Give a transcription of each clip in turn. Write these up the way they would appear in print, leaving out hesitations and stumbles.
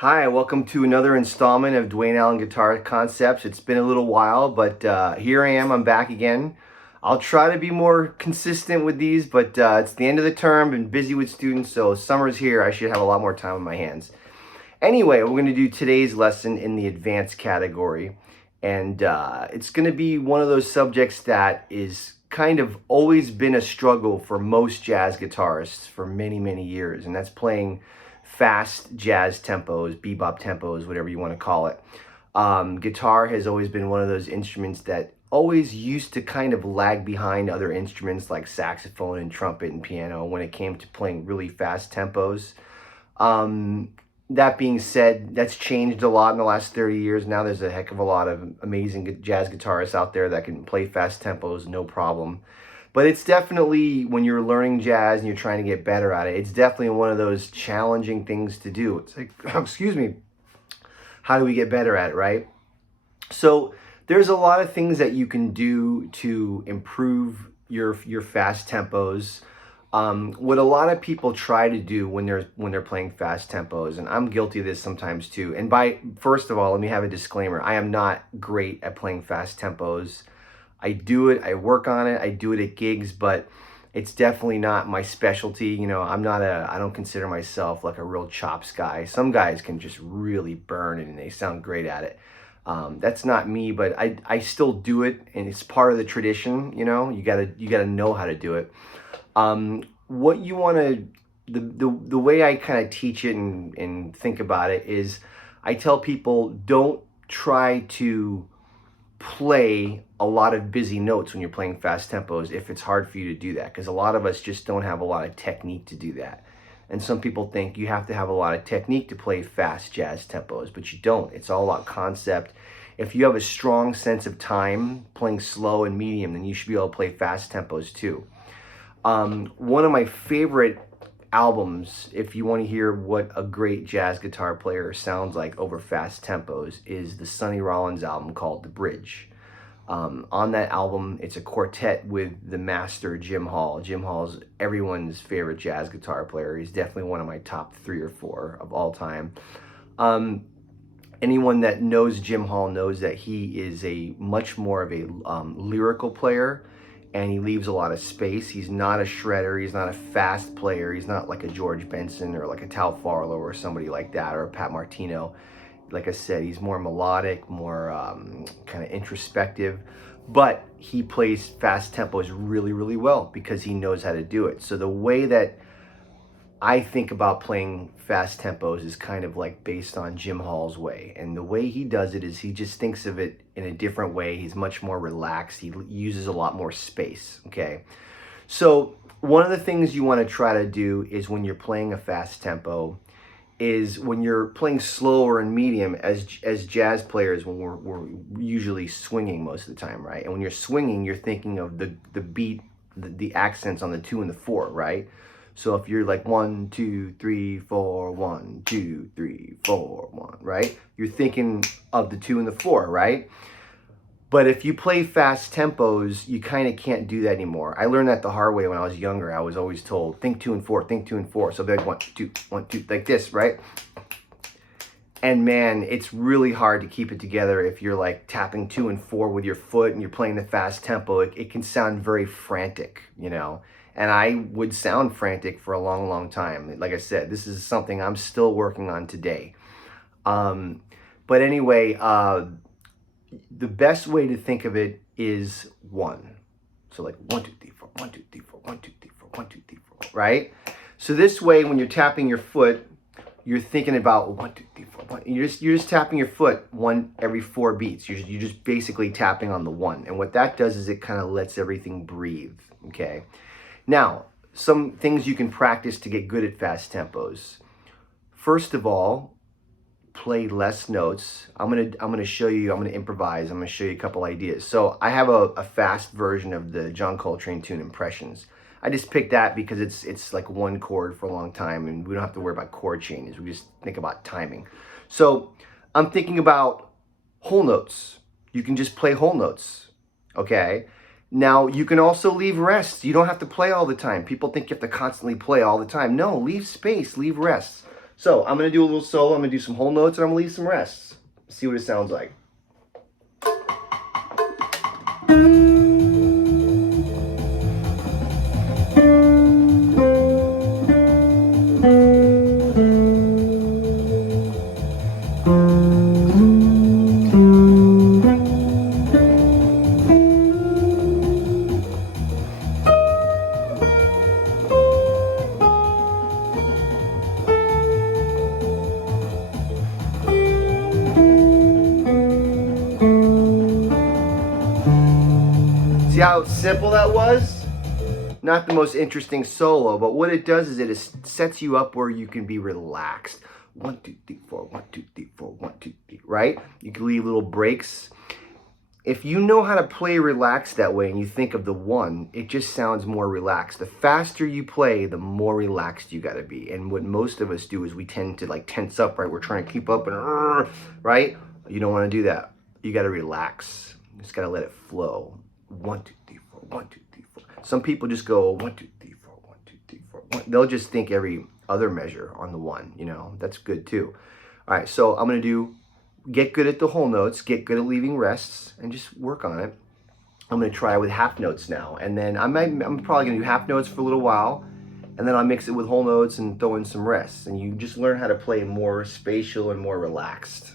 Hi, welcome to another installment of Dwayne Allen Guitar Concepts. It's been a little while, but here I am. I'm back again. I'll try to be more consistent with these, but it's the end of the term. Been busy with students, so summer's here. I should have a lot more time on my hands. Anyway, we're going to do today's lesson in the advanced category, and it's going to be one of those subjects that is kind of always been a struggle for most jazz guitarists for many, many years, and that's playing fast jazz tempos, bebop tempos, whatever you want to call it. Guitar has always been one of those instruments that always used to kind of lag behind other instruments like saxophone and trumpet and piano when it came to playing really fast tempos. That being said, that's changed a lot in the last 30 years. Now there's a heck of a lot of amazing jazz guitarists out there that can play fast tempos, no problem. But it's definitely, when you're learning jazz and you're trying to get better at it, it's definitely one of those challenging things to do. It's like, excuse me, how do we get better at it, right? So there's a lot of things that you can do to improve your fast tempos. What a lot of people try to do when they're playing fast tempos, and I'm guilty of this sometimes too. And first of all, let me have a disclaimer: I am not great at playing fast tempos. I do it, I work on it, I do it at gigs, but it's definitely not my specialty. You know, I don't consider myself like a real chops guy. Some guys can just really burn it and they sound great at it. That's not me, but I still do it, and it's part of the tradition. You know, you gotta know how to do it. What you want to, the way I kind of teach it and think about it is, I tell people, don't try to play a lot of busy notes when you're playing fast tempos if it's hard for you to do that, because a lot of us just don't have a lot of technique to do that. And some people think you have to have a lot of technique to play fast jazz tempos, but you don't. It's all about concept. If you have a strong sense of time playing slow and medium, then you should be able to play fast tempos too. One of my favorite albums, if you want to hear what a great jazz guitar player sounds like over fast tempos, is the Sonny Rollins album called The Bridge. On that album, it's a quartet with the master Jim Hall. Jim Hall's everyone's favorite jazz guitar player. He's definitely one of my top 3 or 4 of all time. Anyone that knows Jim Hall knows that he is a much more of a lyrical player, and he leaves a lot of space. He's not a shredder. He's not a fast player. He's not like a George Benson or like a Tal Farlow or somebody like that, or a Pat Martino. Like I said, he's more melodic, more kind of introspective, but he plays fast tempos really, really well because he knows how to do it. So the way that I think about playing fast tempos is kind of like based on Jim Hall's way. And the way he does it is he just thinks of it in a different way. He's much more relaxed. He uses a lot more space, okay? So one of the things you want to try to do is, when you're playing a fast tempo, is when you're playing slower and medium, as jazz players, when we're usually swinging most of the time, right? And when you're swinging, you're thinking of the beat, the accents on the 2 and the 4, right? So if you're like 1, 2, 3, 4, 1, 2, 3, 4, 1, right? You're thinking of the 2 and the 4, right? But if you play fast tempos, you kind of can't do that anymore. I learned that the hard way when I was younger. I was always told, think 2 and 4, think 2 and 4. So they're like 1, 2, 1, 2, like this, right? And man, it's really hard to keep it together if you're like tapping 2 and 4 with your foot and you're playing the fast tempo. It can sound very frantic, you know? And I would sound frantic for a long, long time. Like I said, this is something I'm still working on today. But anyway, the best way to think of it is 1. So like 1, 2, 3, 4, 1, 2, 3, 4, 1, 2, 3, 4, 1, 2, 3, 4, right? So this way, when you're tapping your foot, you're thinking about 1, 2, 3, 4, 1. You're just tapping your foot 1 every 4 beats. You're just basically tapping on the 1. And what that does is it kind of lets everything breathe, okay? Now, some things you can practice to get good at fast tempos. First of all, play less notes. I'm gonna show you. I'm gonna improvise. I'm gonna show you a couple ideas. So I have a fast version of the John Coltrane tune, Impressions. I just picked that because it's like 1 chord for a long time, and we don't have to worry about chord changes. We just think about timing. So I'm thinking about whole notes. You can just play whole notes, okay? Now, you can also leave rests. You don't have to play all the time. People think you have to constantly play all the time. No, leave space, leave rests. So I'm going to do a little solo. I'm going to do some whole notes and I'm going to leave some rests. See what it sounds like. See how simple that was? Not the most interesting solo, but what it does is it sets you up where you can be relaxed. 1, 2, 3, 4, 1, 2, 3, 4, 1, 2, 3, right? You can leave little breaks. If you know how to play relaxed that way and you think of the 1, it just sounds more relaxed. The faster you play, the more relaxed you gotta be. And what most of us do is we tend to like tense up, right? We're trying to keep up and, right? You don't wanna do that. You gotta relax. You just gotta let it flow. 1, 2, 3, 4, 1, 2, 3, 4. Some people just go 1, 2, 3, 4, 1, 2, 3, 4. 1. They'll just think every other measure on the 1, you know, that's good too. All right, so I'm gonna get good at the whole notes, get good at leaving rests, and just work on it. I'm gonna try with half notes now, and then I'm probably gonna do half notes for a little while, and then I'll mix it with whole notes and throw in some rests, and you just learn how to play more spatial and more relaxed.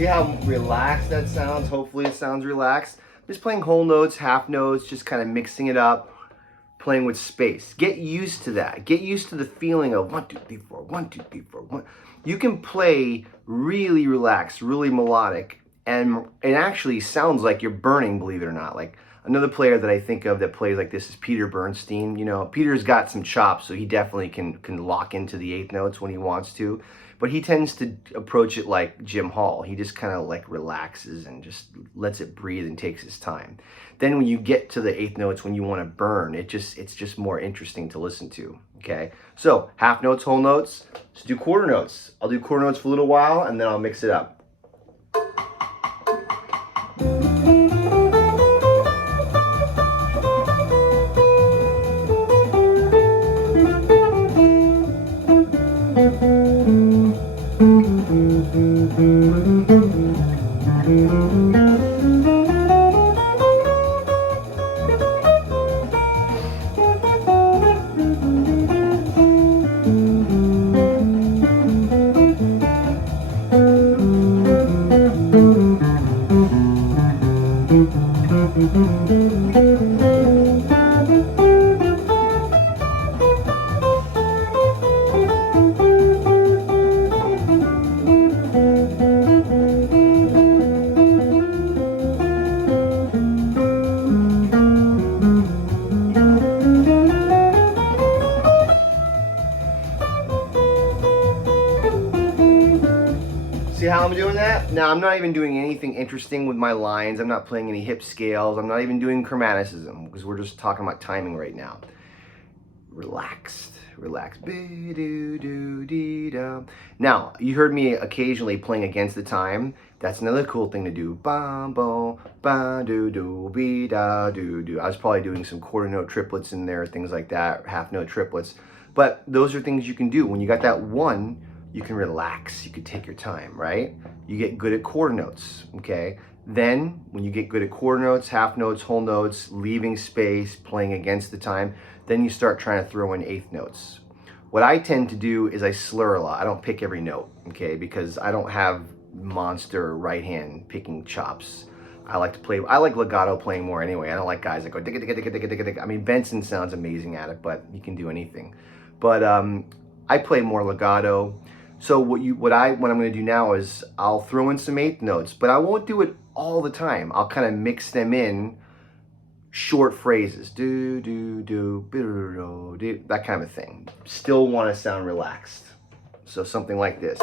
See how relaxed that sounds? Hopefully it sounds relaxed. Just playing whole notes, half notes, just kind of mixing it up, playing with space. Get used to that. Get used to the feeling of 1, 2, 3, 4, 1, 2, 3, 4, 1. You can play really relaxed, really melodic, and it actually sounds like you're burning, believe it or not. Like another player that I think of that plays like this is Peter Bernstein. You know, Peter's got some chops, so he definitely can lock into the 8th notes when he wants to. But he tends to approach it like Jim Hall. He just kind of like relaxes and just lets it breathe and takes his time. Then when you get to the 8th notes, when you want to burn, it's just more interesting to listen to, okay? So half notes, whole notes. Let's do quarter notes. I'll do quarter notes for a little while and then I'll mix it up. See how I'm doing that? Now, I'm not even doing anything interesting with my lines. I'm not playing any hip scales. I'm not even doing chromaticism because we're just talking about timing right now. Relaxed, relaxed. Now, you heard me occasionally playing against the time. That's another cool thing to do. Bam, bo, ba, do, do, be, da, do, do. I was probably doing some quarter note triplets in there, things like that, half note triplets. But those are things you can do. When you got that 1, you can relax, you can take your time, right? You get good at quarter notes, okay? Then, when you get good at quarter notes, half notes, whole notes, leaving space, playing against the time, then you start trying to throw in eighth notes. What I tend to do is I slur a lot. I don't pick every note, okay, because I don't have monster right hand picking chops. I like legato playing more anyway. I don't like guys that go digga digga digga digga digga digga. I mean, Benson sounds amazing at it, but you can do anything. But I play more legato. So what I'm going to do now is I'll throw in some eighth notes, but I won't do it all the time. I'll kind of mix them in, short phrases, do do do do do, that kind of thing. Still want to sound relaxed. So something like this.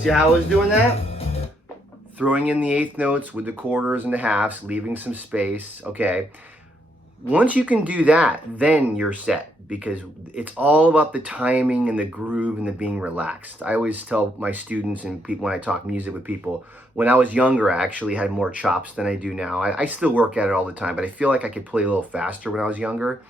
See how I was doing that? Throwing in the eighth notes with the quarters and the halves, leaving some space, okay? Once you can do that, then you're set, because it's all about the timing and the groove and the being relaxed. I always tell my students and people when I talk music with people, when I was younger, I actually had more chops than I do now. I still work at it all the time, but I feel like I could play a little faster when I was younger,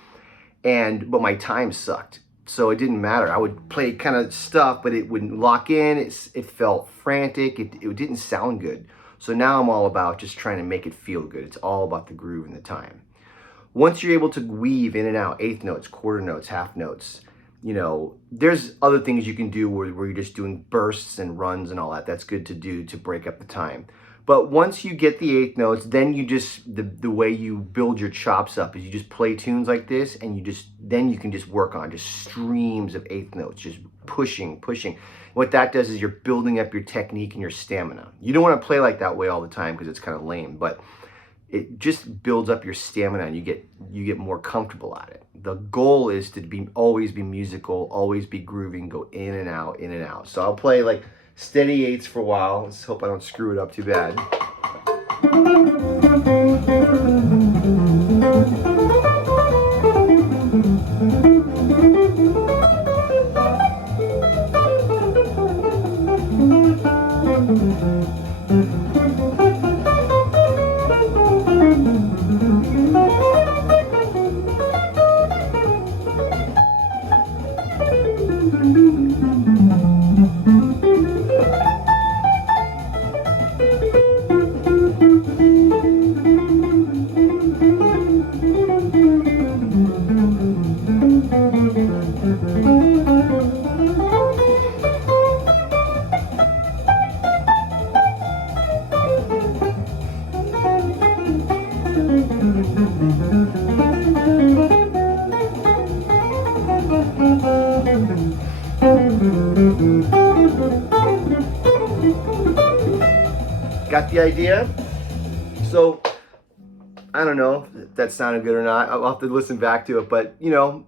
but my time sucked. So it didn't matter. I would play kind of stuff, but it wouldn't lock in. It felt frantic. It didn't sound good. So now I'm all about just trying to make it feel good. It's all about the groove and the time. Once you're able to weave in and out, eighth notes, quarter notes, half notes, you know, there's other things you can do where you're just doing bursts and runs and all that. That's good to do to break up the time. But once you get the eighth notes, then you just, the way you build your chops up is you just play tunes like this, and then you can just work on just streams of eighth notes, just pushing. What that does is you're building up your technique and your stamina. You don't want to play like that way all the time because it's kind of lame, but it just builds up your stamina and you get more comfortable at it. The goal is to always be musical, always be grooving, go in and out, in and out. So I'll play like steady eights for a while. Let's hope I don't screw it up too bad. Got the idea? So, I don't know if that sounded good or not. I'll have to listen back to it, but you know,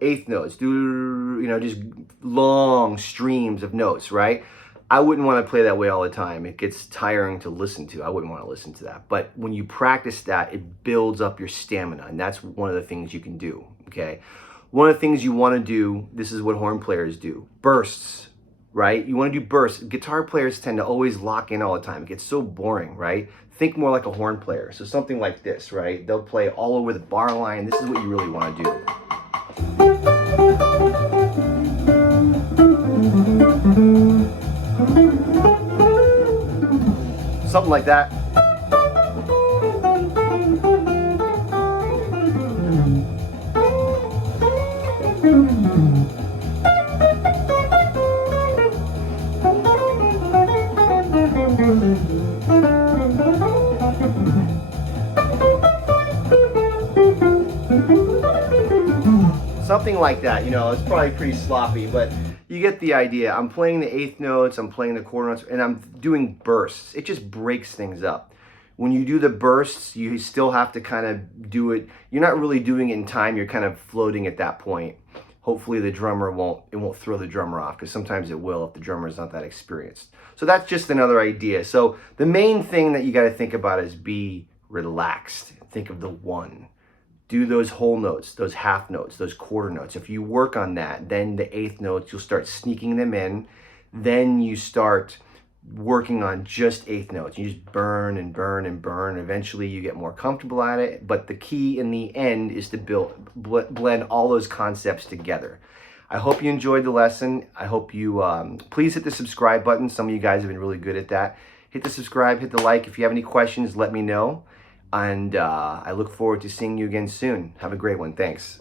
eighth notes, just long streams of notes, right? I wouldn't want to play that way all the time. It gets tiring to listen to. I wouldn't want to listen to that. But when you practice that, it builds up your stamina, and that's one of the things you can do, okay? One of the things you want to do, this is what horn players do, bursts, right? You want to do bursts. Guitar players tend to always lock in all the time. It gets so boring, right? Think more like a horn player. So something like this, right? They'll play all over the bar line. This is what you really want to do. Something like that. something like that. You know, it's probably pretty sloppy, but you get the idea. I'm playing the eighth notes, I'm playing the quarter notes, and I'm doing bursts. It just breaks things up. When you do the bursts, you still have to kind of do it. You're not really doing it in time. You're kind of floating at that point. Hopefully the drummer won't throw the drummer off, because sometimes it will if the drummer is not that experienced. So that's just another idea. So the main thing that you got to think about is be relaxed. Think of the one. Do those whole notes, those half notes, those quarter notes. If you work on that, then the eighth notes, you'll start sneaking them in. Then you start working on just eighth notes. You just burn and burn and burn. Eventually you get more comfortable at it. But the key in the end is to blend all those concepts together. I hope you enjoyed the lesson. I hope you, please hit the subscribe button. Some of you guys have been really good at that. Hit the subscribe, hit the like. If you have any questions, let me know. And I look forward to seeing you again soon. Have a great one. Thanks.